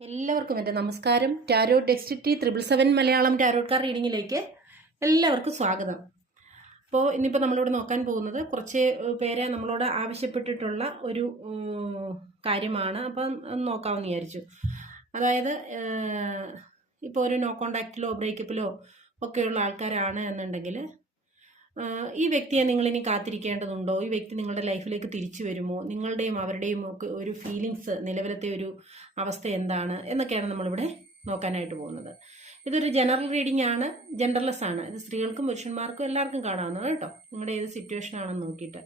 എല്ലാവർക്കും എന്റെ നമസ്കാരം. Tarot text triple seven Malayalam tarot card റീഡിങ്ങിലേക്ക് എല്ലാവർക്കും സ്വാഗതം. അപ്പോൾ ഇന്നിപ്പോൾ നമ്മളിവിടെ നോക്കാൻ പോകുന്നത് കുറച്ച് പേരെ നമ്മളോട് ആവശ്യപ്പെട്ടിട്ടുള്ള ഒരു കാര്യമാണ്. അപ്പം നോക്കാമെന്ന് വിചാരിച്ചു. അതായത് ഇപ്പോൾ ഒരു നോ കോണ്ടാക്റ്റിലോ ബ്രേക്കപ്പിലോ ഒക്കെയുള്ള ആൾക്കാരാണ് എന്നുണ്ടെങ്കിൽ ഈ വ്യക്തിയെ ഇനി കാത്തിരിക്കേണ്ടതുണ്ടോ? ഈ വ്യക്തി നിങ്ങളുടെ ലൈഫിലേക്ക് തിരിച്ചു വരുമോ? നിങ്ങളുടെയും അവരുടെയും ഒക്കെ ഒരു ഫീലിങ്സ് നിലവിലത്തെ ഒരു അവസ്ഥ എന്താണ്? എന്നൊക്കെയാണ് നമ്മളിവിടെ നോക്കാനായിട്ട് പോകുന്നത്. ഇതൊരു ജനറൽ റീഡിംഗ് ആണ് ജെൻഡർലെസ് ആണ്. ഇത് സ്ത്രീകൾക്കും പുരുഷന്മാർക്കും എല്ലാവർക്കും കാണാവുന്നതാണ് കേട്ടോ. നിങ്ങളുടെ ഏത് സിറ്റുവേഷൻ ആണെന്ന് നോക്കിയിട്ട്.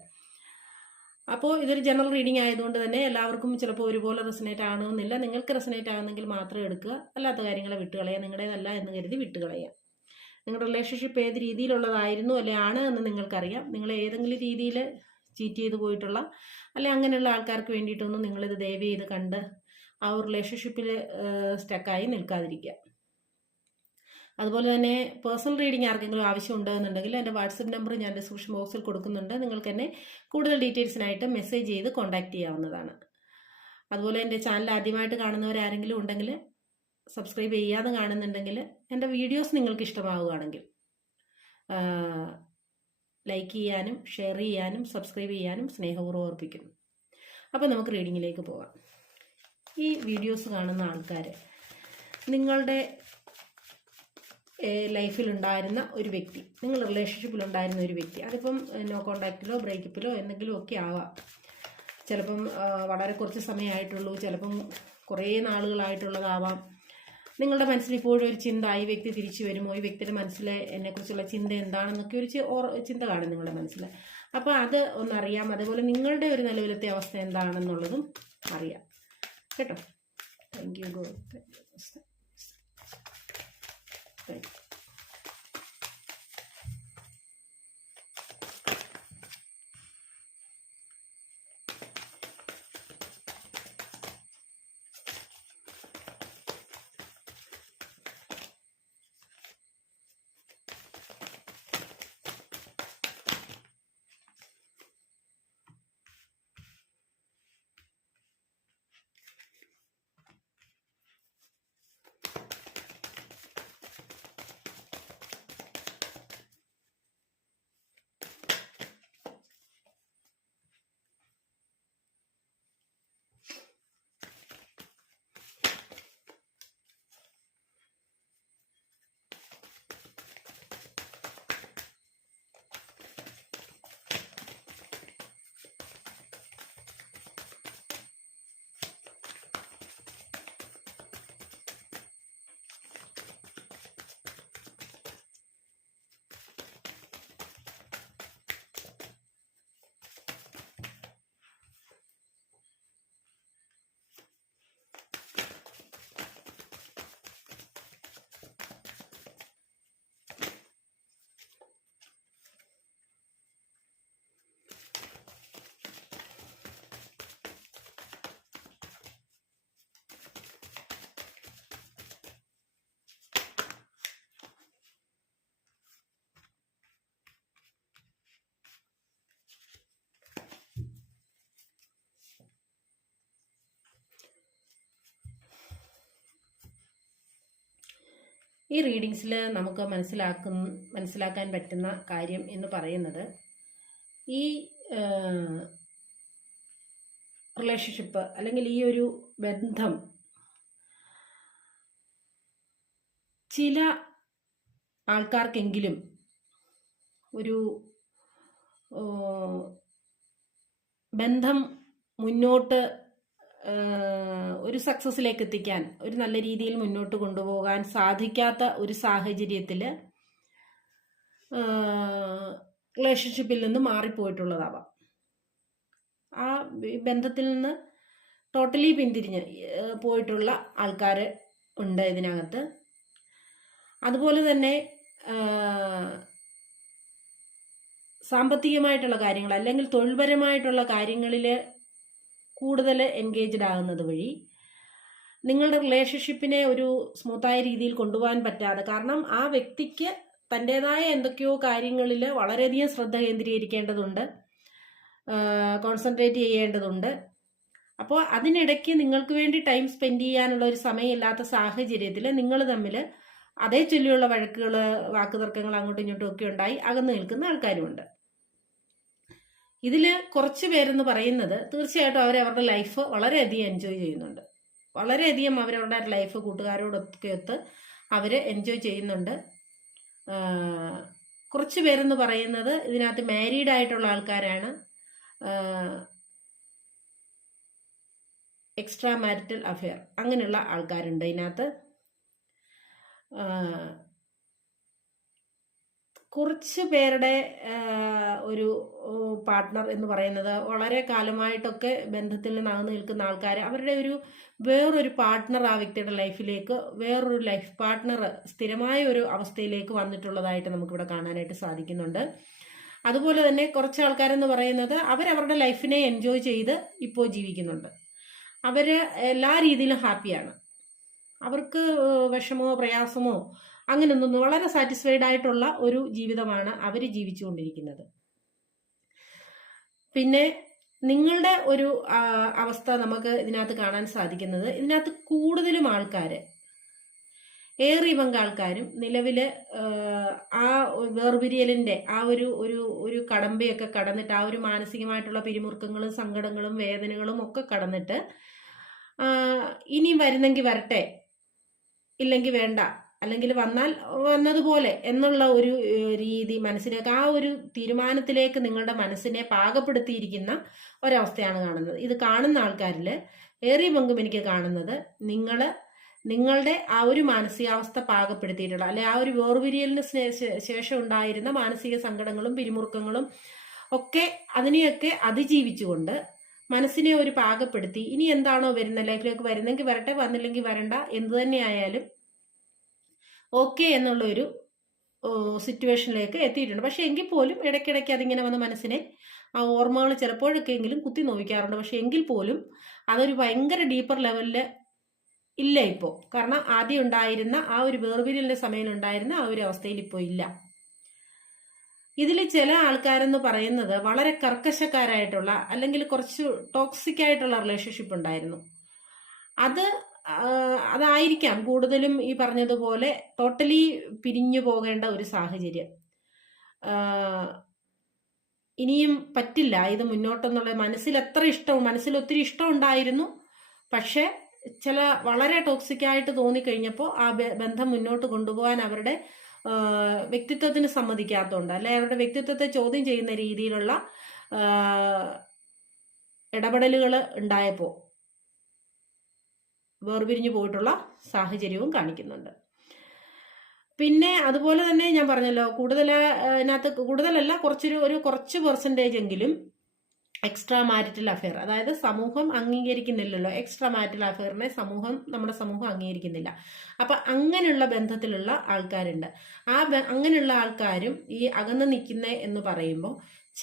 അപ്പോൾ ഇതൊരു ജനറൽ റീഡിംഗ് ആയതുകൊണ്ട് തന്നെ എല്ലാവർക്കും ചിലപ്പോൾ ഒരുപോലെ റെസനേറ്റ് ആകണമെന്നില്ല നിങ്ങൾക്ക് റെസനേറ്റ് ആകുന്നെങ്കിൽ മാത്രം എടുക്കുക. അല്ലാത്ത കാര്യങ്ങളെ വിട്ടുകളയുക. നിങ്ങളുടേതല്ല എന്ന് കരുതി വിട്ടുകളയുക. നിങ്ങളുടെ റിലേഷൻഷിപ്പ് ഏത് രീതിയിലുള്ളതായിരുന്നു അല്ലെ ആണ് എന്ന് നിങ്ങൾക്കറിയാം. നിങ്ങൾ ഏതെങ്കിലും രീതിയിൽ ചീറ്റ് ചെയ്ത് പോയിട്ടുള്ള അല്ലെ അങ്ങനെയുള്ള ആൾക്കാർക്ക് വേണ്ടിയിട്ടൊന്നും നിങ്ങളിത് ദയവ് ചെയ്ത് കണ്ട് ആ ഒരു റിലേഷൻഷിപ്പിൽ സ്റ്റക്കായി നിൽക്കാതിരിക്കുക. അതുപോലെ തന്നെ പേഴ്സണൽ റീഡിംഗ് ആർക്കെങ്കിലും ആവശ്യമുണ്ട് എന്നുണ്ടെങ്കിൽ എന്റെ വാട്സപ്പ് നമ്പർ ഞാൻ ഡിസ്ക്രിപ്ഷൻ ബോക്സിൽ കൊടുക്കുന്നുണ്ട്. നിങ്ങൾക്ക് എന്നെ കൂടുതൽ ഡീറ്റെയിൽസിനായിട്ട് മെസ്സേജ് ചെയ്ത് കോൺടാക്റ്റ് ചെയ്യാവുന്നതാണ്. അതുപോലെ എന്റെ ചാനൽ ആദ്യമായിട്ട് കാണുന്നവരാരെങ്കിലും ഉണ്ടെങ്കിൽ സബ്സ്ക്രൈബ് ചെയ്യാതെ കാണുന്നുണ്ടെങ്കിൽ എന്റെ വീഡിയോസ് നിങ്ങൾക്ക് ഇഷ്ടമാവുകയാണെങ്കിൽ ലൈക്ക് ചെയ്യാനും ഷെയർ ചെയ്യാനും സബ്സ്ക്രൈബ് ചെയ്യാനും സ്നേഹപൂർവം ഓർപ്പിക്കുന്നു. അപ്പോൾ നമുക്ക് റീഡിങ്ങിലേക്ക് പോകാം. ഈ വീഡിയോസ് കാണുന്ന ആൾക്കാർ നിങ്ങളുടെ ലൈഫിലുണ്ടായിരുന്ന ഒരു വ്യക്തി നിങ്ങൾ റിലേഷൻഷിപ്പിലുണ്ടായിരുന്ന ഒരു വ്യക്തി അതിപ്പം നോ കോണ്ടാക്റ്റിലോ ബ്രേക്കപ്പിലോ എന്തെങ്കിലും ഒക്കെ ആവാം. ചിലപ്പം വളരെ കുറച്ച് സമയമായിട്ടുള്ളൂ ചിലപ്പം കുറേ നാളുകളായിട്ടുള്ളതാവാം. നിങ്ങളുടെ മനസ്സിൽ ഇപ്പോഴും ഒരു ചിന്ത ഈ വ്യക്തി തിരിച്ചു വരുമോ? ഈ വ്യക്തിയുടെ മനസ്സിലെ എന്നെക്കുറിച്ചുള്ള ചിന്ത എന്താണെന്നൊക്കെ ഒരു ചിന്ത കാണും നിങ്ങളുടെ മനസ്സിൽ അപ്പോൾ അത് ഒന്നറിയാം. അതുപോലെ നിങ്ങളുടെ ഒരു നിലവിലത്തെ അവസ്ഥ എന്താണെന്നുള്ളതും അറിയാം. കേട്ടോ? Thank you go thank you ഈ റീഡിങ്സിൽ നമുക്ക് മനസ്സിലാക്കുന്ന മനസ്സിലാക്കാൻ പറ്റുന്ന കാര്യം എന്ന് പറയുന്നത് ഈ റിലേഷൻഷിപ്പ് അല്ലെങ്കിൽ ഈ ഒരു ബന്ധം ചില ആൾക്കാർക്കെങ്കിലും ഒരു ബന്ധം മുന്നോട്ട് ഒരു സക്സസ്സിലേക്ക് എത്തിക്കാൻ ഒരു നല്ല രീതിയിൽ മുന്നോട്ട് കൊണ്ടുപോകാൻ സാധിക്കാത്ത ഒരു സാഹചര്യത്തിൽ റിലേഷൻഷിപ്പിൽ നിന്ന് മാറിപ്പോയിട്ടുള്ളതാവാം. ആ ബന്ധത്തിൽ നിന്ന് ടോട്ടലി പിന്തിരിഞ്ഞ് പോയിട്ടുള്ള ആൾക്കാർ ഉണ്ട് ഇതിനകത്ത്. അതുപോലെ തന്നെ സാമ്പത്തികമായിട്ടുള്ള കാര്യങ്ങൾ അല്ലെങ്കിൽ തൊഴിൽപരമായിട്ടുള്ള കാര്യങ്ങളിൽ കൂടുതൽ എൻഗേജ്ഡ് ആകുന്നത് വഴി നിങ്ങളുടെ റിലേഷൻഷിപ്പിനെ ഒരു സ്മൂത്തായ രീതിയിൽ കൊണ്ടുപോകാൻ പറ്റാതെ കാരണം ആ വ്യക്തിക്ക് തന്റെതായ എന്തൊക്കെയോ കാര്യങ്ങളിൽ വളരെയധികം ശ്രദ്ധ കേന്ദ്രീകരിക്കേണ്ടതുണ്ട്. കോൺസെൻട്രേറ്റ് ചെയ്യേണ്ടതുണ്ട്. അപ്പോൾ അതിനിടയ്ക്ക് നിങ്ങൾക്ക് വേണ്ടി ടൈം സ്പെൻഡ് ചെയ്യാനുള്ള ഒരു സമയമില്ലാത്ത സാഹചര്യത്തിൽ നിങ്ങൾ തമ്മിൽ അതേ ചൊല്ലിയുള്ള വഴക്കുകൾ വാക്കുതർക്കങ്ങൾ അങ്ങോട്ടും ഇങ്ങോട്ടും ഒക്കെ ഉണ്ടായി അകന്നു നിൽക്കുന്ന ആൾക്കാരുമുണ്ട്. ഇതിൽ കുറച്ച് പേരെന്ന് പറയുന്നത് തീർച്ചയായിട്ടും അവർ അവരുടെ ലൈഫ് വളരെയധികം എൻജോയ് ചെയ്യുന്നുണ്ട്. വളരെയധികം അവരവരുടെ ലൈഫ് കൂട്ടുകാരോടൊക്കെ ഒത്ത് അവർ എൻജോയ് ചെയ്യുന്നുണ്ട്. കുറച്ച് പേരെന്ന് പറയുന്നത് ഇതിനകത്ത് മാരീഡ് ആയിട്ടുള്ള ആൾക്കാരാണ്. എക്സ്ട്രാ മാരിറ്റൽ അഫെയർ അങ്ങനെയുള്ള ആൾക്കാരുണ്ട് ഇതിനകത്ത്. കുറച്ച് പേരുടെ ഒരു പാർട്ട്ണർ എന്ന് പറയുന്നത് വളരെ കാലമായിട്ടൊക്കെ ബന്ധത്തിൽ നിന്നകന്നു നിൽക്കുന്ന ആൾക്കാർ അവരുടെ ഒരു വേറൊരു പാർട്ട്ണർ ആ വ്യക്തിയുടെ ലൈഫിലേക്ക് വേറൊരു ലൈഫ് പാർട്ട്ണർ സ്ഥിരമായ ഒരു അവസ്ഥയിലേക്ക് വന്നിട്ടുള്ളതായിട്ട് നമുക്കിവിടെ കാണാനായിട്ട് സാധിക്കുന്നുണ്ട്. അതുപോലെ തന്നെ കുറച്ച് ആൾക്കാരെന്ന് പറയുന്നത് അവരവരുടെ ലൈഫിനെ എൻജോയ് ചെയ്ത് ഇപ്പോൾ ജീവിക്കുന്നുണ്ട്. അവർ എല്ലാ രീതിയിലും ഹാപ്പിയാണ് അവർക്ക് വിഷമോ പ്രയാസമോ അങ്ങനെയൊന്നും വളരെ സാറ്റിസ്ഫൈഡ് ആയിട്ടുള്ള ഒരു ജീവിതമാണ് അവർ ജീവിച്ചുകൊണ്ടിരിക്കുന്നത്. പിന്നെ നിങ്ങളുടെ ഒരു അവസ്ഥ നമുക്ക് ഇതിനകത്ത് കാണാൻ സാധിക്കുന്നത് ഇതിനകത്ത് കൂടുതലും ആൾക്കാർ ഏറി പങ്ക് ആൾക്കാരും നിലവിൽ ആ വേർപിരിയലിന്റെ ആ ഒരു ഒരു ഒരു കടമ്പയൊക്കെ കടന്നിട്ട് ആ ഒരു മാനസികമായിട്ടുള്ള പിരിമുറുക്കങ്ങളും സങ്കടങ്ങളും വേദനകളും ഒക്കെ കടന്നിട്ട് ഇനി വരുന്നെങ്കിൽ വരട്ടെ ഇല്ലെങ്കിൽ വേണ്ട അല്ലെങ്കിൽ വന്നാൽ വന്നതുപോലെ എന്നുള്ള ഒരു രീതി മനസ്സിലേക്ക് ആ ഒരു തീരുമാനത്തിലേക്ക് നിങ്ങളുടെ മനസ്സിനെ പാകപ്പെടുത്തിയിരിക്കുന്ന ഒരവസ്ഥയാണ് കാണുന്നത്. ഇത് കാണുന്ന ആൾക്കാരിൽ ഏറിയ പങ്കും എനിക്ക് കാണുന്നത് നിങ്ങൾ നിങ്ങളുടെ ആ ഒരു മാനസികാവസ്ഥ പാകപ്പെടുത്തിയിട്ടുള്ള അല്ലെ ആ ഒരു വേർപിരിയലിന് ശേഷം ഉണ്ടായിരുന്ന മാനസിക സങ്കടങ്ങളും പിരിമുറുക്കങ്ങളും ഒക്കെ അതിനെയൊക്കെ അതിജീവിച്ചുകൊണ്ട് മനസ്സിനെ ഒരു പാകപ്പെടുത്തി ഇനി എന്താണോ വരുന്ന ലൈഫിലേക്ക് വരുന്നെങ്കിൽ വരട്ടെ വന്നില്ലെങ്കിൽ വരണ്ട എന്തു തന്നെയായാലും ഓക്കെ എന്നുള്ള ഒരു സിറ്റുവേഷനിലേക്ക് എത്തിയിട്ടുണ്ട്. പക്ഷെ എങ്കിൽ പോലും ഇടയ്ക്കിടയ്ക്ക് അതിങ്ങനെ വന്ന മനസ്സിനെ ആ ഓർമ്മകൾ ചിലപ്പോഴൊക്കെ എങ്കിലും കുത്തി നോവിക്കാറുണ്ട്. പക്ഷെ എങ്കിൽ പോലും അതൊരു ഭയങ്കര ഡീപ്പർ ലെവലിൽ ഇല്ല ഇപ്പോൾ കാരണം ആദ്യം ഉണ്ടായിരുന്ന ആ ഒരു വേർപിരിയലിന്റെ സമയം ഉണ്ടായിരുന്ന ആ ഒരു അവസ്ഥയിൽ ഇപ്പോൾ ഇല്ല. ഇതിൽ ചില ആൾക്കാരെന്ന് പറയുന്നത് വളരെ കർക്കശക്കാരായിട്ടുള്ള അല്ലെങ്കിൽ കുറച്ച് ടോക്സിക് ആയിട്ടുള്ള റിലേഷൻഷിപ്പ് ഉണ്ടായിരുന്നു. അത് അതായിരിക്കാം കൂടുതലും ഈ പറഞ്ഞതുപോലെ ടോട്ടലി പിരിഞ്ഞു പോകേണ്ട ഒരു സാഹചര്യം. ഇനിയും പറ്റില്ല. ഇത് മുന്നോട്ടെന്നുള്ള മനസ്സിൽ എത്ര ഇഷ്ടവും മനസ്സിൽ ഒത്തിരി ഇഷ്ടം ഉണ്ടായിരുന്നു. പക്ഷെ ചില വളരെ ടോക്സിക് ആയിട്ട് തോന്നിക്കഴിഞ്ഞപ്പോൾ ആ ബന്ധം മുന്നോട്ട് കൊണ്ടുപോകാൻ അവരുടെ വ്യക്തിത്വത്തിന് സമ്മതിക്കാത്തതുകൊണ്ട് അല്ലെ അവരുടെ വ്യക്തിത്വത്തെ ചോദ്യം ചെയ്യുന്ന രീതിയിലുള്ള ഇടപെടലുകൾ ഉണ്ടായപ്പോൾ. വേർപിരിഞ്ഞു പോയിട്ടുള്ള സാഹചര്യവും കാണിക്കുന്നുണ്ട്. പിന്നെ അതുപോലെ തന്നെ ഞാൻ പറഞ്ഞല്ലോ കൂടുതൽ അതിനകത്ത് കൂടുതലല്ല കുറച്ചൊരു ഒരു കുറച്ച് പെർസെന്റേജ് എങ്കിലും എക്സ്ട്രാ മാരിറ്റൽ അഫെയർ അതായത് സമൂഹം അംഗീകരിക്കുന്നില്ലല്ലോ. എക്സ്ട്രാ മാരിറ്റൽ അഫെയറിനെ സമൂഹം നമ്മുടെ സമൂഹം അംഗീകരിക്കുന്നില്ല. അപ്പം അങ്ങനെയുള്ള ബന്ധത്തിലുള്ള ആൾക്കാരുണ്ട്. ആ അങ്ങനെയുള്ള ആൾക്കാരും ഈ അകന്ന് നിൽക്കുന്ന എന്ന് പറയുമ്പോൾ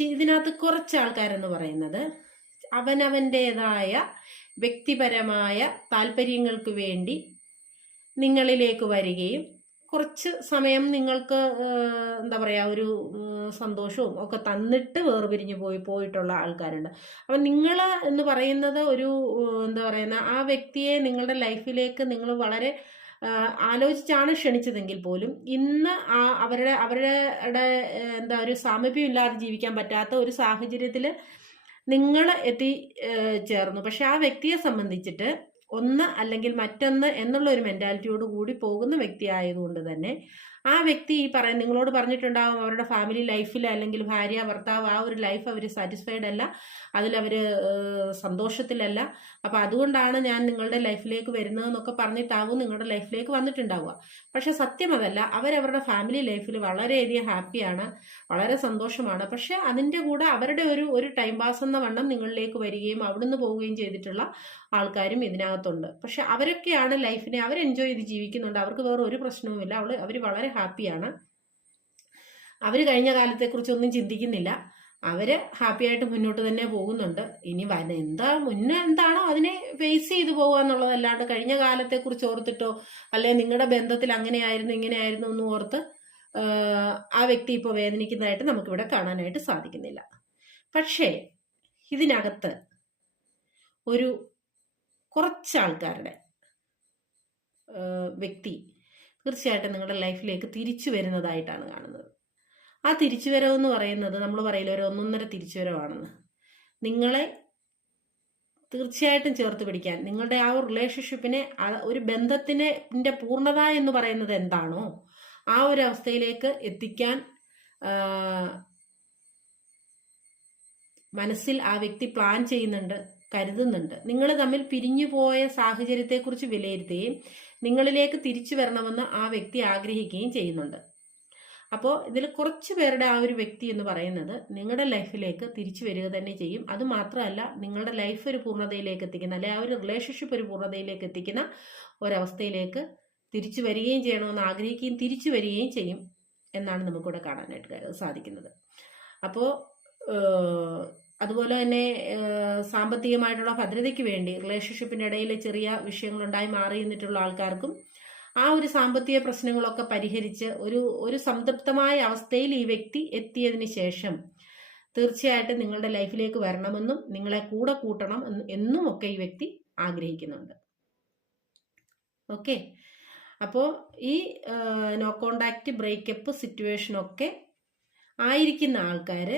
ഇതിനകത്ത് കുറച്ച് ആൾക്കാരെന്ന് പറയുന്നത് അവനവന്റെതായ വ്യക്തിപരമായ താല്പര്യങ്ങൾക്ക് വേണ്ടി നിങ്ങളിലേക്ക് വരികയും കുറച്ച് സമയം നിങ്ങൾക്ക് എന്താ പറയുക ഒരു സന്തോഷവും ഒക്കെ തന്നിട്ട് വേർപിരിഞ്ഞു പോയി പോയിട്ടുള്ള ആൾക്കാരുണ്ട്. അപ്പം നിങ്ങൾ എന്ന് പറയുന്നത് ഒരു എന്താ പറയുന്ന ആ വ്യക്തിയെ നിങ്ങളുടെ ലൈഫിലേക്ക് നിങ്ങൾ വളരെ ആലോചിച്ചാണ് ക്ഷണിച്ചതെങ്കിൽ പോലും ഇന്ന് ആ അവരുടെ അവരുടെ എന്താ ഒരു സാമീപ്യം ഇല്ലാതെ ജീവിക്കാൻ പറ്റാത്ത ഒരു സാഹചര്യത്തിൽ നിങ്ങൾ എത്തി ചേർന്നു. പക്ഷെ ആ വ്യക്തിയെ സംബന്ധിച്ചിട്ട് ഒന്ന് അല്ലെങ്കിൽ മറ്റൊന്ന് എന്നുള്ള ഒരു മെന്റാലിറ്റിയോട് കൂടി പോകുന്ന വ്യക്തി ആയതുകൊണ്ട് തന്നെ ആ വ്യക്തി ഈ പറ നിങ്ങളോട് പറഞ്ഞിട്ടുണ്ടാകും അവരുടെ ഫാമിലി ലൈഫിൽ അല്ലെങ്കിൽ ഭാര്യ ഭർത്താവ് ആ ഒരു ലൈഫ് അവർ സാറ്റിസ്ഫൈഡ് അല്ല. അതിലവർ സന്തോഷത്തിലല്ല അപ്പം അതുകൊണ്ടാണ് ഞാൻ നിങ്ങളുടെ ലൈഫിലേക്ക് വരുന്നതെന്നൊക്കെ പറഞ്ഞിട്ടാവും നിങ്ങളുടെ ലൈഫിലേക്ക് വന്നിട്ടുണ്ടാവുക. പക്ഷെ സത്യം അതല്ല അവരവരുടെ ഫാമിലി ലൈഫിൽ വളരെയധികം ഹാപ്പിയാണ് വളരെ സന്തോഷമാണ്. പക്ഷെ അതിന്റെ കൂടെ അവരുടെ ഒരു ഒരു ടൈം പാസ് എന്ന വണ്ണം നിങ്ങളിലേക്ക് വരികയും അവിടുന്ന് പോവുകയും ചെയ്തിട്ടുള്ള ആൾക്കാരും ഇതിനകത്തുണ്ട്. പക്ഷെ അവരൊക്കെയാണ് ലൈഫിനെ അവർ എൻജോയ് ചെയ്ത് ജീവിക്കുന്നുണ്ട്. അവർക്ക് വേറെ ഒരു പ്രശ്നവുമില്ല. അവൾ അവർ വളരെ ഹാപ്പിയാണ്. അവർ കഴിഞ്ഞ കാലത്തെക്കുറിച്ചൊന്നും ചിന്തിക്കുന്നില്ല. അവർ ഹാപ്പി ആയിട്ട് മുന്നോട്ട് തന്നെ പോകുന്നുണ്ട്. ഇനി വന എന്താ മുന്നേ എന്താണോ അതിനെ ഫേസ് ചെയ്ത് പോകുക എന്നുള്ളതല്ലാണ്ട് കഴിഞ്ഞ കാലത്തെക്കുറിച്ച് ഓർത്തിട്ടോ അല്ലെ നിങ്ങളുടെ ബന്ധത്തിൽ അങ്ങനെയായിരുന്നു ഇങ്ങനെയായിരുന്നു എന്ന് ഓർത്ത് ആ വ്യക്തി ഇപ്പോൾ വേദനിക്കുന്നതായിട്ട് നമുക്കിവിടെ കാണാനായിട്ട് സാധിക്കുന്നില്ല. പക്ഷേ ഇതിനകത്ത് ഒരു കുറച്ചാൾക്കാരുടെ വ്യക്തി തീർച്ചയായിട്ടും നിങ്ങളുടെ ലൈഫിലേക്ക് തിരിച്ചു വരുന്നതായിട്ടാണ് കാണുന്നത്. ആ തിരിച്ചുവരവ് എന്ന് പറയുന്നത് നമ്മൾ പറയില്ല ഒരു ഒന്നൊന്നര തിരിച്ചുവരവാണെന്ന്. നിങ്ങളെ തീർച്ചയായിട്ടും ചേർത്ത് പിടിക്കാൻ നിങ്ങളുടെ ആ റിലേഷൻഷിപ്പിനെ ഒരു ബന്ധത്തിനെ പൂർണത എന്ന് പറയുന്നത് എന്താണോ ആ ഒരു അവസ്ഥയിലേക്ക് എത്തിക്കാൻ മനസ്സിൽ ആ വ്യക്തി പ്ലാൻ ചെയ്യുന്നുണ്ട്. കരുതുന്നുണ്ട്. നിങ്ങൾ തമ്മിൽ പിരിഞ്ഞു പോയ സാഹചര്യത്തെക്കുറിച്ച് വിലയിരുത്തുകയും നിങ്ങളിലേക്ക് തിരിച്ചു വരണമെന്ന് ആ വ്യക്തി ആഗ്രഹിക്കുകയും ചെയ്യുന്നുണ്ട്. അപ്പോൾ ഇതിൽ കുറച്ച് പേരുടെ ആ ഒരു വ്യക്തി എന്ന് പറയുന്നത് നിങ്ങളുടെ ലൈഫിലേക്ക് തിരിച്ചു വരിക തന്നെ ചെയ്യും. അത് മാത്രമല്ല നിങ്ങളുടെ ലൈഫ് ഒരു പൂർണതയിലേക്ക് എത്തിക്കുന്ന അല്ലെ ആ ഒരു റിലേഷൻഷിപ്പ് ഒരു പൂർണതയിലേക്ക് എത്തിക്കുന്ന ഒരവസ്ഥയിലേക്ക് തിരിച്ചു വരികയും ചെയ്യണമെന്ന് ആഗ്രഹിക്കുകയും തിരിച്ചു വരികയും ചെയ്യും എന്നാണ് നമുക്കിവിടെ കാണാനായിട്ട് സാധിക്കുന്നത്. അപ്പോൾ അതുപോലെ തന്നെ സാമ്പത്തികമായിട്ടുള്ള ഭദ്രതയ്ക്ക് വേണ്ടി റിലേഷൻഷിപ്പിന്റെ ഇടയിൽ ചെറിയ വിഷയങ്ങളുണ്ടായി മാറി നിന്നിട്ടുള്ള ആൾക്കാർക്കും ആ ഒരു സാമ്പത്തിക പ്രശ്നങ്ങളൊക്കെ പരിഹരിച്ച് ഒരു ഒരു സംതൃപ്തമായ അവസ്ഥയിൽ ഈ വ്യക്തി എത്തിയതിന് ശേഷം തീർച്ചയായിട്ടും നിങ്ങളുടെ ലൈഫിലേക്ക് വരണമെന്നും നിങ്ങളെ കൂടെ കൂട്ടണം എന്ന് ഒക്കെ ഈ വ്യക്തി ആഗ്രഹിക്കുന്നുണ്ട്. ഓക്കെ. അപ്പോൾ ഈ നോ കോണ്ടാക്റ്റ് ബ്രേക്കപ്പ് സിറ്റുവേഷനൊക്കെ ആയിരിക്കുന്ന ആൾക്കാർ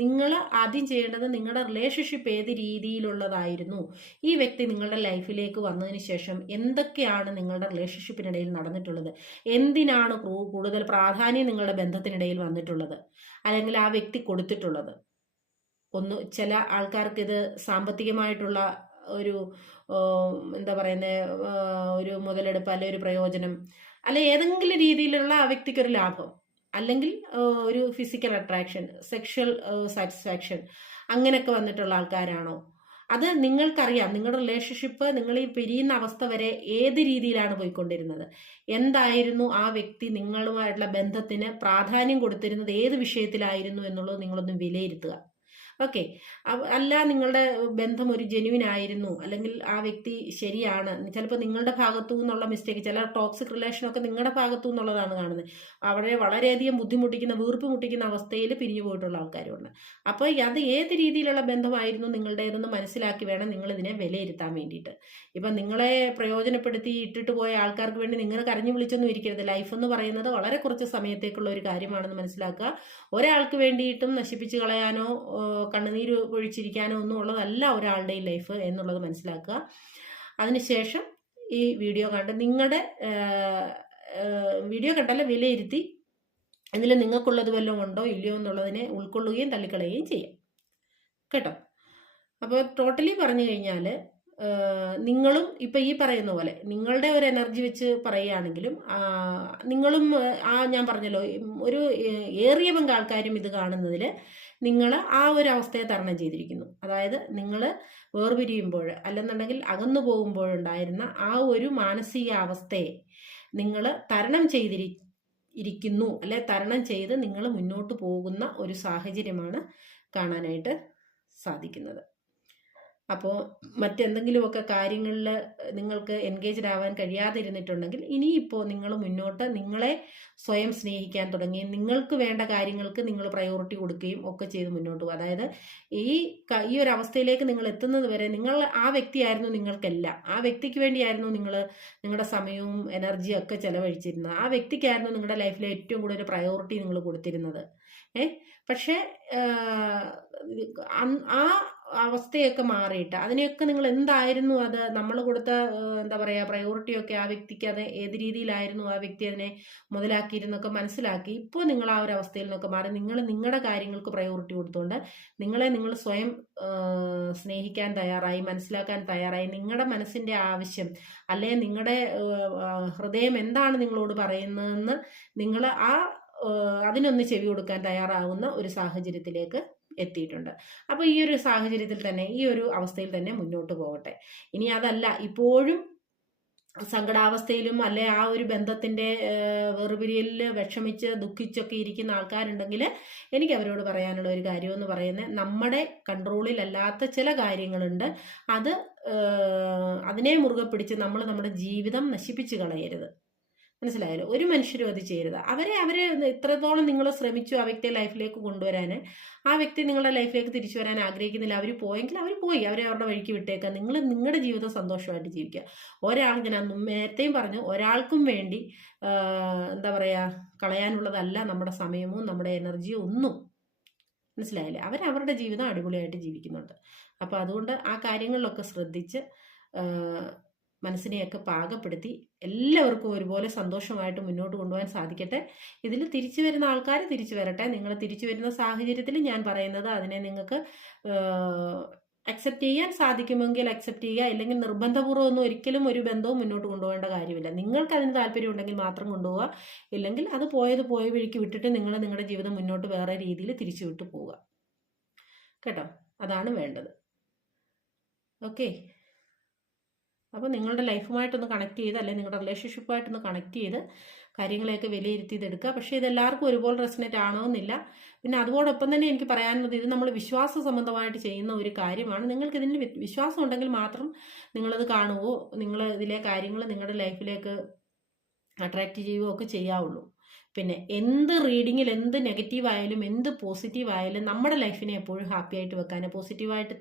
നിങ്ങൾ ആദ്യം ചെയ്യേണ്ടത് നിങ്ങളുടെ റിലേഷൻഷിപ്പ് ഏത് രീതിയിലുള്ളതായിരുന്നു. ഈ വ്യക്തി നിങ്ങളുടെ ലൈഫിലേക്ക് വന്നതിന് ശേഷം എന്തൊക്കെയാണ് നിങ്ങളുടെ റിലേഷൻഷിപ്പിനിടയിൽ നടന്നിട്ടുള്ളത്? എന്തിനാണ് കൂടുതൽ പ്രാധാന്യം നിങ്ങളുടെ ബന്ധത്തിനിടയിൽ വന്നിട്ടുള്ളത്? അല്ലെങ്കിൽ ആ വ്യക്തി കൊടുത്തിട്ടുള്ളത്? ഒന്ന് ചില ആൾക്കാർക്ക് ഇത് സാമ്പത്തികമായിട്ടുള്ള ഒരു എന്താ പറയുന്നത് ഒരു മുതലെടുപ്പ് അല്ലെ ഒരു പ്രയോജനം? അല്ലെ ഏതെങ്കിലും രീതിയിലുള്ള ആ വ്യക്തിക്കൊരു ലാഭം? അല്ലെങ്കിൽ ഒരു ഫിസിക്കൽ അട്രാക്ഷൻ സെക്ഷൽ സാറ്റിസ്ഫാക്ഷൻ അങ്ങനെയൊക്കെ വന്നിട്ടുള്ള ആൾക്കാരാണോ? അത് നിങ്ങൾക്കറിയാം. നിങ്ങളുടെ റിലേഷൻഷിപ്പ് നിങ്ങൾ ഈ പിരിയുന്ന അവസ്ഥ വരെ ഏത് രീതിയിലാണ് പോയിക്കൊണ്ടിരുന്നത്? എന്തായിരുന്നു ആ വ്യക്തി നിങ്ങളുമായിട്ടുള്ള ബന്ധത്തിന് പ്രാധാന്യം കൊടുത്തിരുന്നത്? ഏത് വിഷയത്തിലായിരുന്നു എന്നുള്ളത് നിങ്ങളൊന്ന് വിലയിരുത്തുക. ഓക്കെ. അല്ല നിങ്ങളുടെ ബന്ധം ഒരു ജെന്യുവിൻ ആയിരുന്നു. അല്ലെങ്കിൽ ആ വ്യക്തി ശരിയാണ്. ചിലപ്പോൾ നിങ്ങളുടെ ഭാഗത്തു നിന്നുള്ള മിസ്റ്റേക്ക് ചില ടോക്സിക് റിലേഷനൊക്കെ നിങ്ങളുടെ ഭാഗത്തു നിന്നുള്ളതാണ് കാണുന്നത്. അവിടെ വളരെയധികം ബുദ്ധിമുട്ടിക്കുന്ന വീർപ്പ് മുട്ടിക്കുന്ന അവസ്ഥയിൽ പിരിഞ്ഞു പോയിട്ടുള്ള ആൾക്കാരുണ്ട്. അപ്പോൾ അത് ഏത് രീതിയിലുള്ള ബന്ധമായിരുന്നു നിങ്ങളുടേതെന്ന് മനസ്സിലാക്കി വേണം നിങ്ങൾ ഇതിനെ വിലയിരുത്താൻ വേണ്ടിയിട്ട്. ഇപ്പം നിങ്ങളെ പ്രയോജനപ്പെടുത്തി ഇട്ടിട്ട് പോയ ആൾക്കാർക്ക് വേണ്ടി നിങ്ങൾ കരഞ്ഞു വിളിച്ചൊന്നും ഇരിക്കരുത്. ലൈഫ് എന്ന് പറയുന്നത് വളരെ കുറച്ച് സമയത്തേക്കുള്ള ഒരു കാര്യമാണെന്ന് മനസ്സിലാക്കുക. ഒരാൾക്ക് വേണ്ടിയിട്ടും നശിപ്പിച്ച് കളയാനോ കണ്ണുനീര് ഒഴിച്ചിരിക്കാനോ ഒന്നും ഉള്ളതല്ല ഒരാളുടെയും ലൈഫ് എന്നുള്ളത് മനസ്സിലാക്കുക. അതിനുശേഷം ഈ വീഡിയോ കണ്ട് നിങ്ങളുടെ വീഡിയോ കണ്ടല്ല വിലയിരുത്തി? ഇതിൽ നിങ്ങൾക്കുള്ളത് വല്ലതും ഉണ്ടോ ഇല്ലയോ എന്നുള്ളതിനെ ഉൾക്കൊള്ളുകയും തള്ളിക്കളയുകയും ചെയ്യാം. കേട്ടോ? അപ്പോൾ ടോട്ടലി പറഞ്ഞു കഴിഞ്ഞാൽ നിങ്ങളും ഇപ്പം ഈ പറയുന്ന പോലെ നിങ്ങളുടെ ഒരു എനർജി വെച്ച് പറയുകയാണെങ്കിലും നിങ്ങളും ആ ഞാൻ പറഞ്ഞല്ലോ ഒരു ഏറിയ പങ്ക് ആൾക്കാരും ഇത് കാണുന്നതിൽ നിങ്ങൾ ആ ഒരു അവസ്ഥയെ തരണം ചെയ്തിരിക്കുന്നു. അതായത് നിങ്ങൾ വേർപിരിയുമ്പോൾ അല്ലെന്നുണ്ടെങ്കിൽ അകന്നു പോകുമ്പോഴുണ്ടായിരുന്ന ആ ഒരു മാനസിക അവസ്ഥയെ നിങ്ങൾ തരണം ചെയ്തിരി ഇരിക്കുന്നു അല്ലെ തരണം ചെയ്ത് നിങ്ങൾ മുന്നോട്ട് പോകുന്ന ഒരു സാഹചര്യമാണ് കാണാനായിട്ട് സാധിക്കുന്നത്. അപ്പോൾ മറ്റെന്തെങ്കിലുമൊക്കെ കാര്യങ്ങളിൽ നിങ്ങൾക്ക് എൻഗേജ്ഡ് ആവാൻ കഴിയാതെ ഇരുന്നിട്ടുണ്ടെങ്കിൽ ഇനിയിപ്പോൾ നിങ്ങൾ മുന്നോട്ട് നിങ്ങളെ സ്വയം സ്നേഹിക്കാൻ തുടങ്ങി നിങ്ങൾക്ക് വേണ്ട കാര്യങ്ങൾക്ക് നിങ്ങൾ പ്രയോറിറ്റി കൊടുക്കുകയും ഒക്കെ ചെയ്ത് മുന്നോട്ട് പോകും അതായത് ഈ ഈ ഒരു അവസ്ഥയിലേക്ക് നിങ്ങൾ എത്തുന്നത് വരെ നിങ്ങൾ ആ വ്യക്തിയായിരുന്നു നിങ്ങൾക്കല്ല. ആ വ്യക്തിക്ക് വേണ്ടിയായിരുന്നു നിങ്ങൾ നിങ്ങളുടെ സമയവും എനർജിയും ഒക്കെ ചെലവഴിച്ചിരുന്നത്. ആ വ്യക്തിക്കായിരുന്നു നിങ്ങളുടെ ലൈഫിലെ ഏറ്റവും കൂടുതൽ പ്രയോറിറ്റി നിങ്ങൾ കൊടുത്തിരുന്നത്. ഏ? പക്ഷേ ആ അവസ്ഥയൊക്കെ മാറിയിട്ട്. അതിനെയൊക്കെ നിങ്ങൾ എന്തായിരുന്നു അത് നമ്മൾ കൊടുത്ത എന്താ പറയുക പ്രയോറിറ്റിയൊക്കെ ആ വ്യക്തിക്ക് അത് ഏത് രീതിയിലായിരുന്നു ആ വ്യക്തി അതിനെ മുതലാക്കിയിരുന്നൊക്കെ മനസ്സിലാക്കി. ഇപ്പോൾ നിങ്ങൾ ആ ഒരു അവസ്ഥയിൽ നിന്നൊക്കെ മാറി. നിങ്ങൾ നിങ്ങളുടെ കാര്യങ്ങൾക്ക് പ്രയോറിറ്റി കൊടുത്തുകൊണ്ട് നിങ്ങളെ നിങ്ങൾ സ്വയം സ്നേഹിക്കാൻ തയ്യാറായി മനസ്സിലാക്കാൻ തയ്യാറായി. നിങ്ങളുടെ മനസ്സിന്റെ ആവശ്യം അല്ലെ നിങ്ങളുടെ ഹൃദയം എന്താണ് നിങ്ങളോട് പറയുന്നതെന്ന് നിങ്ങൾ ആ അതിനൊന്ന് ചെവി കൊടുക്കാൻ തയ്യാറാവുന്ന ഒരു സാഹചര്യത്തിലേക്ക് എത്തിയിട്ടുണ്ട്. അപ്പോൾ ഈ ഒരു സാഹചര്യത്തിൽ തന്നെ ഈ ഒരു അവസ്ഥയിൽ തന്നെ മുന്നോട്ട് പോകട്ടെ. ഇനി അതല്ല ഇപ്പോഴും സങ്കടാവസ്ഥയിലും അല്ലെ ആ ഒരു ബന്ധത്തിന്റെ വെറുപിരിയലിൽ വിഷമിച്ച് ദുഃഖിച്ചൊക്കെ ഇരിക്കുന്ന ആൾക്കാരുണ്ടെങ്കിൽ എനിക്ക് അവരോട് പറയാനുള്ള ഒരു കാര്യം എന്ന് പറയുന്നത് നമ്മുടെ കൺട്രോളിലല്ലാത്ത ചില കാര്യങ്ങളുണ്ട്. അത് അതിനെ മുറുകെ പിടിച്ച് നമ്മൾ നമ്മുടെ ജീവിതം നശിപ്പിച്ച് കളയരുത്. മനസ്സിലായല്ലോ? ഒരു മനുഷ്യരും അത് ചെയ്യരുത്. അവരെ അവരെ ഇത്രത്തോളം നിങ്ങൾ ശ്രമിച്ചു ആ വ്യക്തിയെ ലൈഫിലേക്ക് കൊണ്ടുവരാൻ ആ വ്യക്തി നിങ്ങളുടെ ലൈഫിലേക്ക് തിരിച്ചു വരാൻ ആഗ്രഹിക്കുന്നില്ല. അവർ പോയെങ്കിൽ അവർ പോയി. അവരെ അവരുടെ വഴിക്ക് വിട്ടേക്കുക. നിങ്ങൾ നിങ്ങളുടെ ജീവിതം സന്തോഷമായിട്ട് ജീവിക്കുക. ഒരാൾ ഞാൻ നേരത്തെയും പറഞ്ഞു ഒരാൾക്കും വേണ്ടി എന്താ പറയുക കളയാനുള്ളതല്ല നമ്മുടെ സമയമോ നമ്മുടെ എനർജിയോ ഒന്നും. മനസ്സിലായില്ലേ? അവർ അവരുടെ ജീവിതം അടിപൊളിയായിട്ട് ജീവിക്കുന്നുണ്ട്. അപ്പോൾ അതുകൊണ്ട് ആ കാര്യങ്ങളിലൊക്കെ ശ്രദ്ധിച്ച് മനസ്സിനെയൊക്കെ പാകപ്പെടുത്തി എല്ലാവർക്കും ഒരുപോലെ സന്തോഷമായിട്ട് മുന്നോട്ട് കൊണ്ടുപോകാൻ സാധിക്കട്ടെ. ഇതിൽ തിരിച്ചു വരുന്ന ആൾക്കാർ തിരിച്ചു വരട്ടെ. നിങ്ങൾ തിരിച്ചു വരുന്ന സാഹചര്യത്തിൽ ഞാൻ പറയുന്നത് അതിനെ നിങ്ങൾക്ക് അക്സെപ്റ്റ് ചെയ്യാൻ സാധിക്കുമെങ്കിൽ അക്സെപ്റ്റ് ചെയ്യുക. അല്ലെങ്കിൽ നിർബന്ധപൂർവം ഒന്നും ഒരിക്കലും ഒരു ബന്ധവും മുന്നോട്ട് കൊണ്ടുപോകേണ്ട കാര്യമില്ല. നിങ്ങൾക്ക് അതിന് താല്പര്യം ഉണ്ടെങ്കിൽ മാത്രം കൊണ്ടുപോവുക. ഇല്ലെങ്കിൽ അത് പോയത് പോയ വഴിക്ക് വിട്ടിട്ട് നിങ്ങൾ നിങ്ങളുടെ ജീവിതം മുന്നോട്ട് വേറെ രീതിയിൽ തിരിച്ചു വിട്ടു പോവുക. കേട്ടോ? അതാണ് വേണ്ടത്. ഓക്കെ? അപ്പോൾ നിങ്ങളുടെ ലൈഫുമായിട്ടൊന്ന് കണക്ട് ചെയ്ത് അല്ലെങ്കിൽ നിങ്ങളുടെ റിലേഷൻഷിപ്പുമായിട്ടൊന്ന് കണക്ട് ചെയ്ത് കാര്യങ്ങളെയൊക്കെ വിലയിരുത്തി ഇതെടുക്കുക പക്ഷേ ഇതെല്ലാവർക്കും ഒരുപോലെ റെസിനേറ്റ് ആണോ എന്നില്ല പിന്നെ അതോടൊപ്പം തന്നെ എനിക്ക് പറയാനുള്ളത് ഇത് നമ്മൾ വിശ്വാസ സംബന്ധമായിട്ട് ചെയ്യുന്ന ഒരു കാര്യമാണ്. നിങ്ങൾക്ക് ഇതിന് വിശ്വാസം ഉണ്ടെങ്കിൽ മാത്രം നിങ്ങളത് കാണുവോ നിങ്ങൾ ഇതിലെ കാര്യങ്ങൾ നിങ്ങളുടെ ലൈഫിലേക്ക് അട്രാക്റ്റ് ചെയ്യുകയോ ഒക്കെ ചെയ്യാവുള്ളൂ. പിന്നെ എന്ത് റീഡിങ്ങിൽ എന്ത് നെഗറ്റീവ് ആയാലും എന്ത് പോസിറ്റീവ് ആയാലും നമ്മുടെ ലൈഫിനെ എപ്പോഴും ഹാപ്പി ആയിട്ട് വെക്കാൻ പോസിറ്റീവായിട്ട്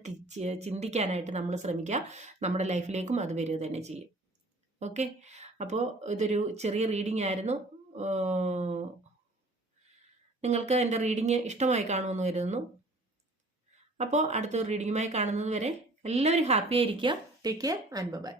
ചിന്തിക്കാനായിട്ട് നമ്മൾ ശ്രമിക്കുക നമ്മുടെ ലൈഫിലേക്കും അത് വരിക തന്നെ ചെയ്യും. ഓക്കെ അപ്പോൾ ഇതൊരു ചെറിയ റീഡിംഗ് ആയിരുന്നു. നിങ്ങൾക്ക് എന്റെ റീഡിങ് ഇഷ്ടമായി കാണുമെന്ന് കരുതുന്നു. അപ്പോൾ അടുത്ത റീഡിങ്ങുമായി കാണുന്നത് വരെ എല്ലാവരും ഹാപ്പി ആയിരിക്കുക. Take care and by